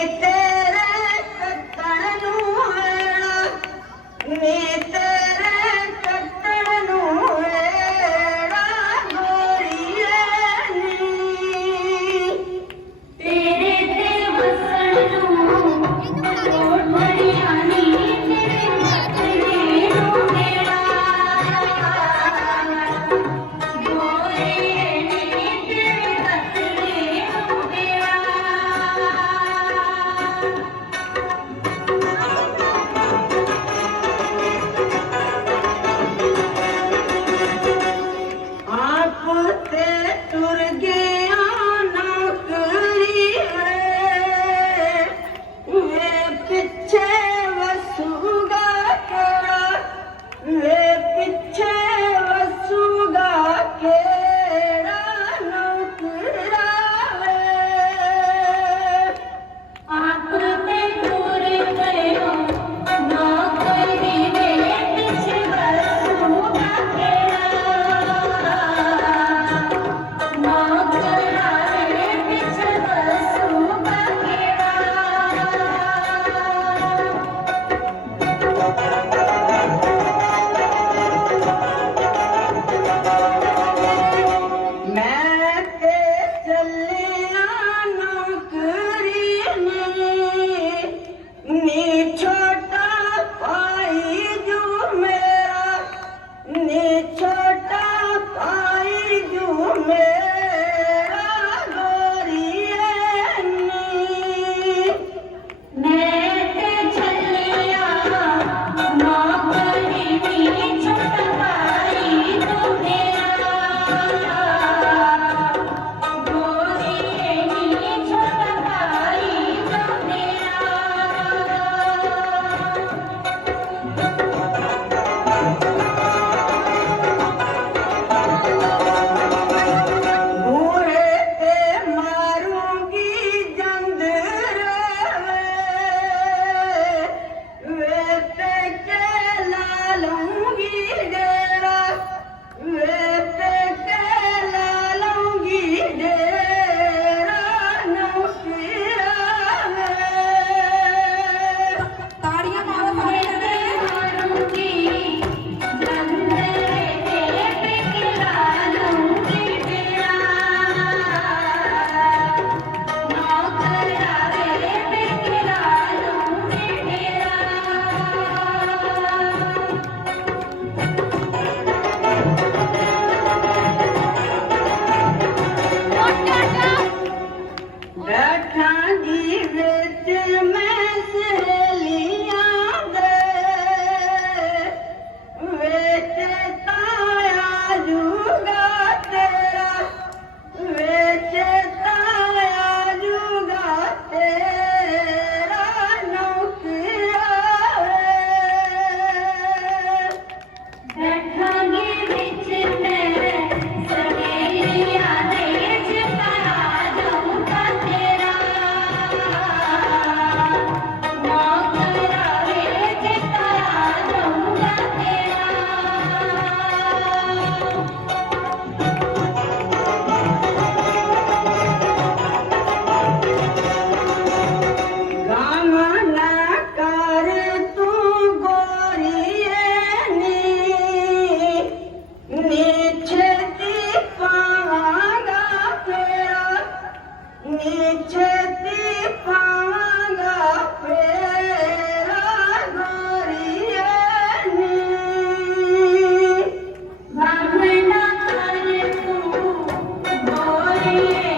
ਤੇਰੇ ਤਨ ਨੂੰ ਮੇਰਾ Hallelujah.